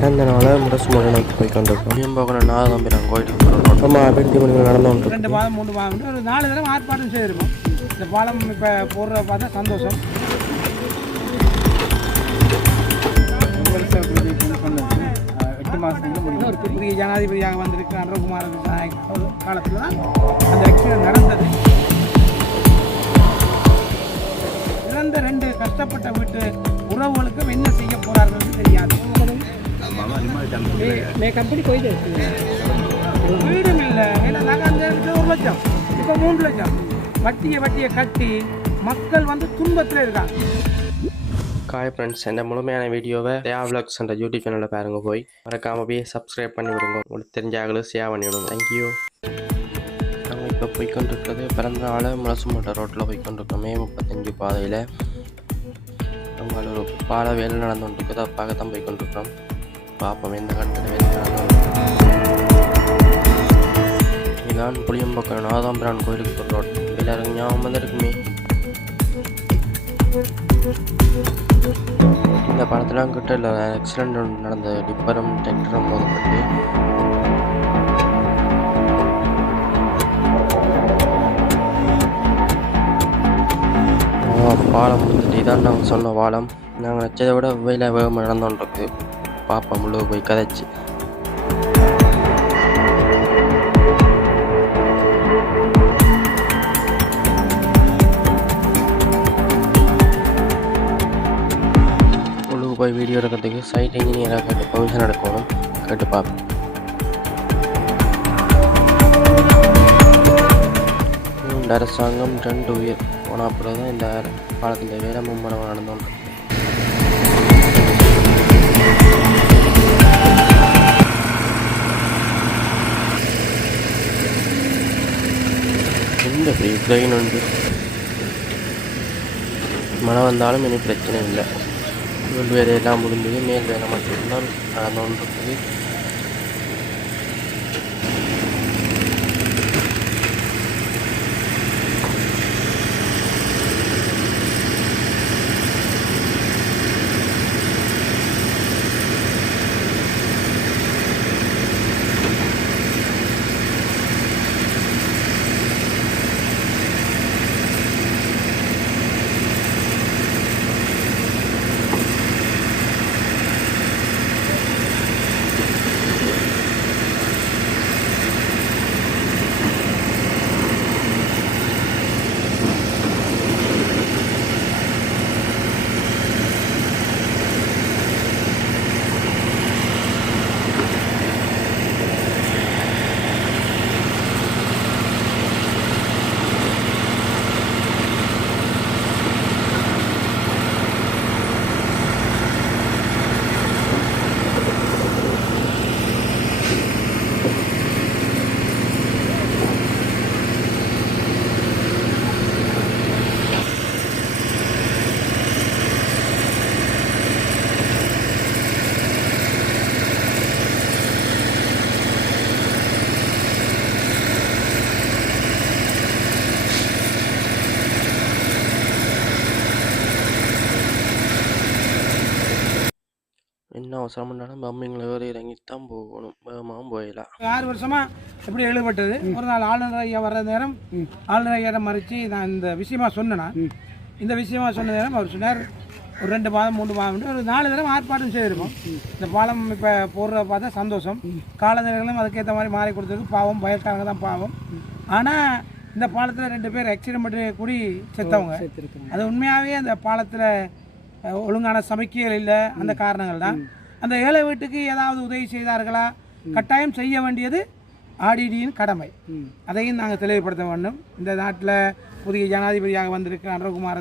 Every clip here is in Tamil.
பிறந்த நாளை முரசு மலை நோக்கி போய் கொண்டிருக்கோம். மேம்போக்கன நாகதம்பிரான் கோயிலுக்கு போகிறோம் ஆமாம் அபிவிருத்தி பணிகள் நடந்து ரெண்டு பாலம் மூணு பாலம் ஒரு நாலு தடவை ஆர்ப்பாட்டம் செய்திருக்கோம் இந்த பாலம் இப்போ போடுற பார்த்தா சந்தோஷம். எட்டு மாதத்துக்கு முடியும். ஒரு புதிய ஜனாதிபதியாக வந்திருக்கு அனுரகுமார் காலத்தில் தான் அந்த ஆக்சிடென்ட் நடந்தது. இறந்த ரெண்டு கஷ்டப்பட்ட வீட்டு உறவுகளுக்கும் என்ன செய்ய போறார்கள் தெரியாது. வீடும் இல்லை. ஏன்னா நாங்கள் அந்த இடத்துல ஒரு லட்சம். இப்போ மூன்று லட்சம். வட்டியை வட்டியை கட்டி மக்கள் வந்து துன்பத்தில் இருக்காங்க. காய் ஃப்ரெண்ட்ஸ் இந்த முழுமையான வீடியோவை தேவா vlogs என்ற யூடியூப் சேனலில் பாருங்க போய். மறக்காம போய் சப்ஸ்கிரைப் பண்ணி விடுங்க. உங்களுக்கு தெரிஞ்ச ஆகலும் ஷேர் பண்ணி விடுங்க. தேங்க்யூ நாங்கள் இப்போ போய் கொண்டிருக்கிறது பிறந்த நாள் முரசுமட்ட ரோட்டில் போய் கொண்டிருக்கோம் மே முப்பத்தஞ்சு பாதையில். நம்ம ஒரு பாலை வேலை நடந்து கொண்டிருக்குது அதை பார்க்க தான் போய் கொண்டிருக்கோம் பார்ப்போம் எந்த கண்டன வேலை இதுதான் புளியம்பக்கம் நாதாம்பிரான் கோயிலுக்கு ஒரு எல்லாருக்கும் ஞாபகம் வந்திருக்குமே. இந்த படத்தில் கிட்ட இல்லை ஆக்சிடென்ட் நடந்த டிப்பரும் டிராக்டரும் போது ஆ, பாலம் வந்துட்டு இதான் நாங்கள் சொன்ன பாலம் நாங்கள் நினச்சதை விட வெயில வேகமாக நடந்தோன்றது. பார்ப்போம் முழு போய் கதைச்சு. முழு போய் வீடியோ எடுக்கிறதுக்கு சைட் இன்ஜினியராக கேட்டு பர்மிஷன் எடுக்கணும். கேட்டு பார்ப்போம் இந்த அரசாங்கம் ரெண்டு உயிர் போனால் அப்புறம் தான் இந்த காலத்தில் வேலை மும்மரம் நடந்தோம். இந்த ஃப்ரீ உண்டு மழை வந்தாலும் இனி பிரச்சனை இல்லை. உள் வேலையெல்லாம் முடிஞ்சது மேல் என்ன அவசரம் பண்ணாலும் பம்மிங்களை வேறு இறங்கித்தான் போகணும். வேகமாகவும் போயிடலாம். ஆறு வருஷமா எப்படி எழுதப்பட்டது. ஒரு நாள் ஆளுநர் ஐயா வர்ற நேரம் ஆளுநர் ஐயாரை மறித்து நான் இந்த விஷயமா சொன்னேனா இந்த விஷயமா சொன்ன நேரம் அவர் சொன்னார் ஒரு ரெண்டு மாதம் மூணு மாதம் ஒரு நாலு தடவை ஆர்ப்பாட்டம் செய்திருக்கோம். இந்த பாலம் இப்போ போடுறத பார்த்தா சந்தோஷம். காலநிலைகளும் அதுக்கேற்ற மாதிரி மாறி கொடுத்தது. பாவம் பயத்தாங்க தான் பாவம். ஆனால் இந்த பாலத்தில் ரெண்டு பேர் ஆக்சிடென்ட் பண்ணி கூடி செத்தவங்க. அது உண்மையாகவே அந்த பாலத்தில் ஒழுங்கான சமைக்கைகள் இல்லை. அந்த காரணங்கள் தான். அந்த ஏழை வீட்டுக்கு ஏதாவது உதவி செய்தார்களா? கட்டாயம் செய்ய வேண்டியது ஆடிடியின் கடமை. அதையும் நாங்கள் தெளிவுபடுத்த வேண்டும். இந்த நாட்டில் புதிய ஜனாதிபதியாக வந்திருக்க அனுரகுமார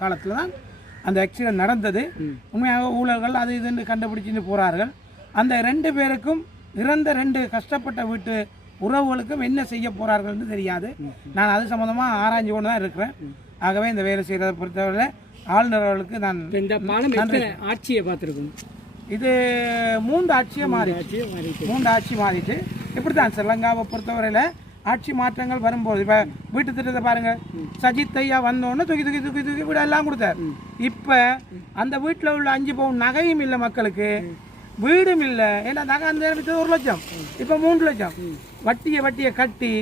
காலத்தில் தான் அந்த ஆக்சிடென்ட் நடந்தது. உண்மையாக ஊழல்கள் அது இதுன்னு கண்டுபிடிச்சின்னு போகிறார்கள் அந்த ரெண்டு பேருக்கும் இறந்த ரெண்டு கஷ்டப்பட்ட வீட்டு உறவுகளுக்கும் என்ன செய்ய போகிறார்கள்னு தெரியாது. நான் அது சம்மந்தமாக ஆராய்ஞ்சு கொண்டு தான் இருக்கிறேன். ஆகவே இந்த வேலை செய்கிறத பொறுத்தவரை ஆளுநர் அவர்களுக்கு நான் ஆட்சியை பார்த்துருக்கோம் இது மூன்று ஆட்சியை மாறிடுச்சு. மூன்று ஆட்சி மாறிட்டு இப்படி தான் ஸ்ரீலங்காவை பொறுத்தவரையில் ஆட்சி மாற்றங்கள் வரும்போது இப்போ வீட்டு திட்டத்தை பாருங்க. சஜித் ஐயா வந்தோடனே தூக்கி தூக்கி தூக்கி தூக்கி வீடு எல்லாம் கொடுத்தார். இப்போ அந்த வீட்டில் உள்ள அஞ்சு பவுன் நகையும் இல்லை மக்களுக்கு. வீடும் இல்லை. ஏன்னா நாங்கள் அந்த ஒரு லட்சம். இப்போ மூன்று லட்சம். வட்டியை வட்டியை கட்டி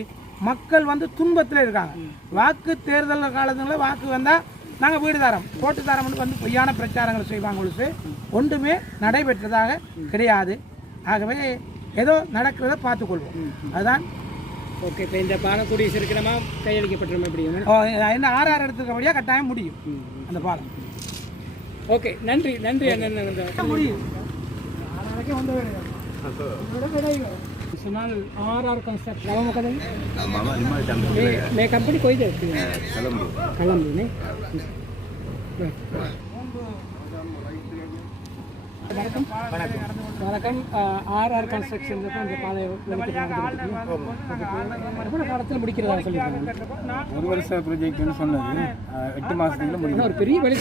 மக்கள் வந்து துன்பத்தில் இருக்காங்க. வாக்கு தேர்தல் காலத்துல வாக்கு வந்தால் நாங்கள் வீடு தரோம். போட்டு தரோம்னு வந்து பொய்யான பிரச்சாரங்களை செய்வாங்க ஒழிச்சு. ஒன்றுமே நடைபெற்றதாக கிடையாது. ஆகவே ஏதோ நடக்கிறத பார்த்துக்கொள்வோம். அதுதான். ஓகே இப்போ இந்த பாலம் கூடிய சீக்கிரமாக கையளிக்கப்பட்டுரும் எப்படி என்ன? ஆறு ஆறு எடுத்துக்கிறபடியாக கட்டாயம் முடியும். அந்த பாலம். ஓகே நன்றி நன்றி அண்ணன் முடியும். ಸುನಾಲ್ ಆರ್ ಆರ್ ಕಾನ್ಸೆಪ್ಟ್ ಯಾವ ಮುಖದಲ್ಲಿ ಮೇ ಕಂಪನಿ ಕೊಯ್ದು ಕಲಂಬಿ ಕಲಂಬಿನೇ வணக்கம். வணக்கம். ஆர்ஆர் கன்ஸ்ட்ரக்ஷன் இந்த பாதை காலத்தில் முடிக்கிறதா சொல்லியிருக்காங்க? ஒரு வருஷ ப்ராஜெக்ட்னு சொன்னது. எட்டு மாதத்துக்குள்ள முடியும் ஒரு பெரிய வழி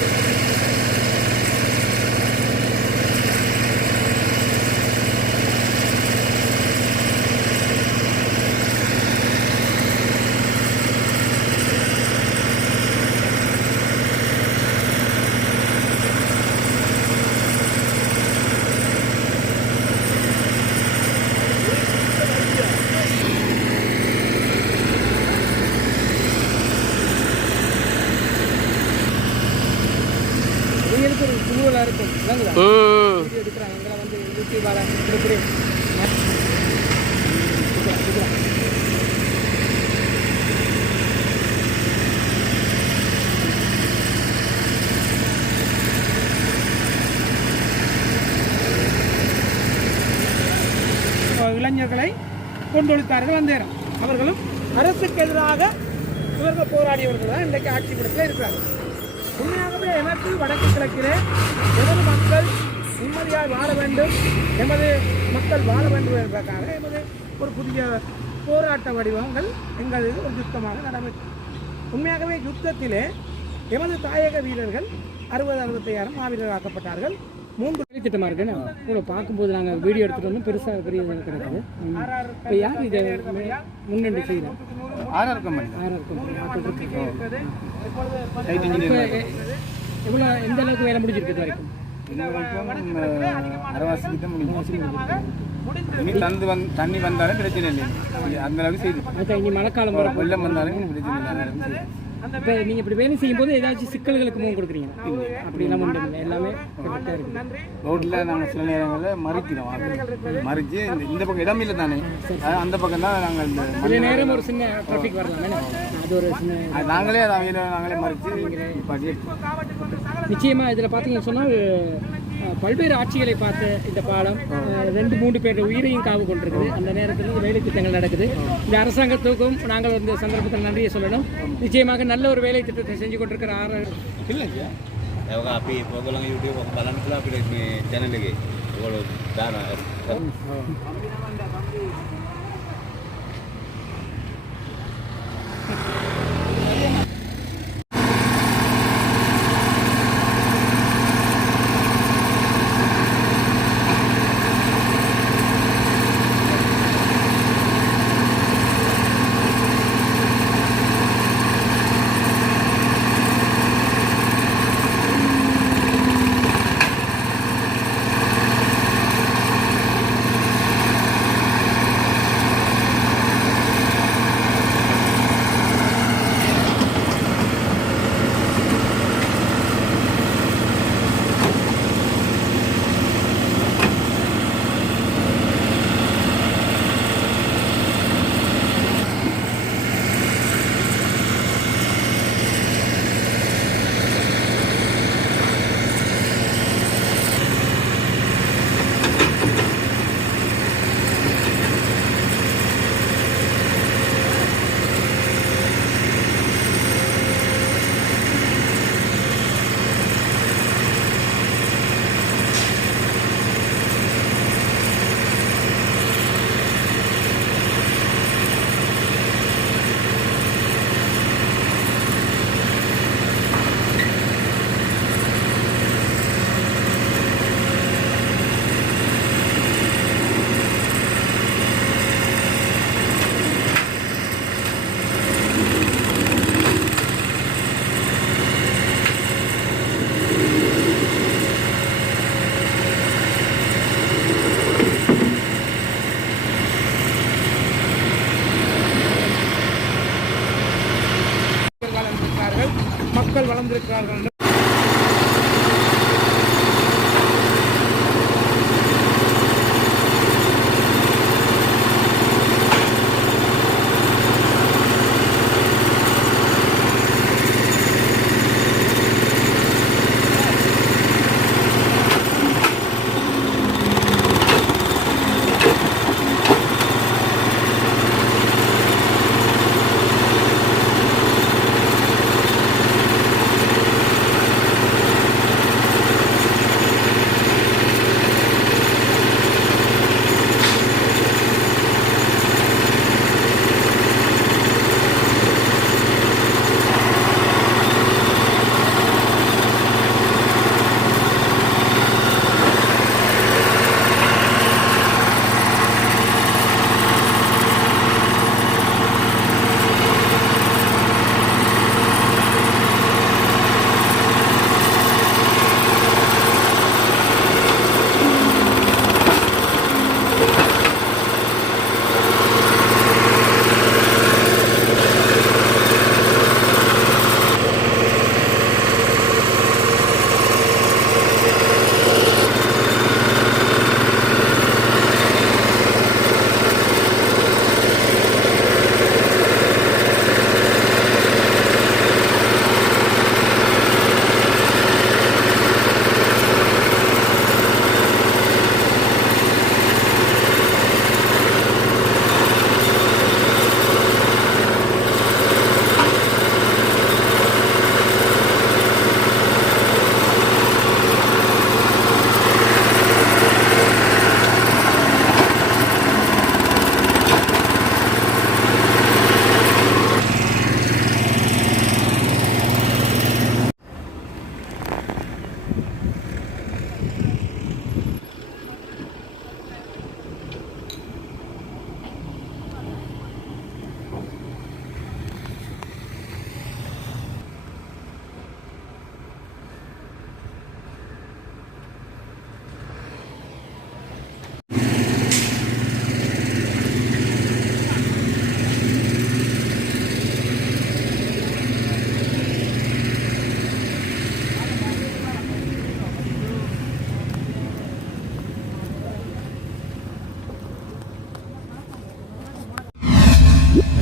ஒரு குழுவலாக இருக்கும். விளங்குதா ம் வீடியோ எடுக்கிறாங்க எங்களை வந்து யூடியூபால் இப்படி இளைஞர்களை கொண்டொழித்தார்கள் அந்த நேரம் அவர்களும் அரசுக்கு எதிராக இவர்கள் போராடியவர்கள் தான் இன்றைக்கு ஆட்சி படத்தில் இருக்கிறார்கள். உண்மையாகவே எனக்கு வடக்கு கிழக்கிலே எமது மக்கள் நிம்மதியாக வாழ வேண்டும். எமது மக்கள் வாழ வேண்டும் என்பதற்காக எமது ஒரு புதிய போராட்ட வடிவங்கள் எங்களது ஒரு யுத்தமாக நடைபெற்றது உண்மையாகவே யுத்தத்திலே எமது தாயக வீரர்கள் அறுபது அறுபத்தையாயிரம் மாவீரராக்கப்பட்டார்கள் மூன்று திட்டமாக இருக்குன்னு கூட பார்க்கும்போது நாங்கள் வீடியோ எடுத்துகிட்டு வந்து பெருசாக பெரிய இது கிடக்குது இப்போ யார் இதை முன்னெண்டு செய்கிறோம் ஆர்ஆர் கம்பெனி இப்போ இன்ஜினியர் எவ்வளோ எந்த அளவுக்கு வேலை முடிஞ்சிருக்கு இது வரைக்கும்? அரைவாசி கிட்ட இனி தந்து வந் தண்ணி வந்தாலும் பிரச்சனை இல்லை. அந்த அளவுக்கு செய்து. இனி மழைக்காலம் வெள்ளம் வந்தாலும் பிரச்சனை இல்லை. இப்போ நீங்கள் இப்படி வேலை செய்யும்போது ஏதாச்சும் சிக்கல்களுக்கு முகம் கொடுக்குறீங்க. அப்படிலாம் ஒன்றும் இல்லை. எல்லாமே கரெக்டாக இருக்குது ரோட்ல நாங்கள் சில நேரங்களில் மறிக்கிறோம். மறிச்சு இந்த- இந்த பக்கம் இடம் இல்லை தானே அது அந்த பக்கம் தான் நாங்கள் இந்த சில நேரம் ஒரு சின்ன டிராஃபிக் வரலாம்? அது ஒரு சின்ன அது நாங்களே அதை அவையில நாங்களே பாட்டி நிச்சயமாக இதில் பார்த்தீங்கன்னு சொன்னால் பல்வேறு ஆட்சிகளை பார்த்த இந்த பாலம் ரெண்டு மூன்று பேர் உயிரையும் காவு கொண்டிருக்குது. அந்த நேரத்தில் வேலை திட்டங்கள் நடக்குது. இந்த அரசாங்கத்துக்கும் நாங்கள் இந்த சந்தர்ப்பத்தில் நன்றியை சொல்லணும். நிச்சயமாக நல்ல ஒரு வேலை திட்டத்தை செஞ்சு கொண்டிருக்கிற ஆறு இல்லையா ಯಾವಾಗ ಅಪ್ಪಿ ಹೋಗಲ್ಲ ಯೂಟ್ಯೂಬ್ ಬಲನ್ಕಲ ಅಪ್ಪಿ ಚಾನಲ್ಗೆ ದಾನ வளர்ந்திருக்கிறார்கள்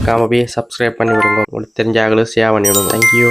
மறக்காமல் போய் சப்ஸ்கிரைப் பண்ணி விடுங்க உங்களுக்கு தெரிஞ்சாங்களும் ஷேர் பண்ணி விடுங்க தேங்க்யூ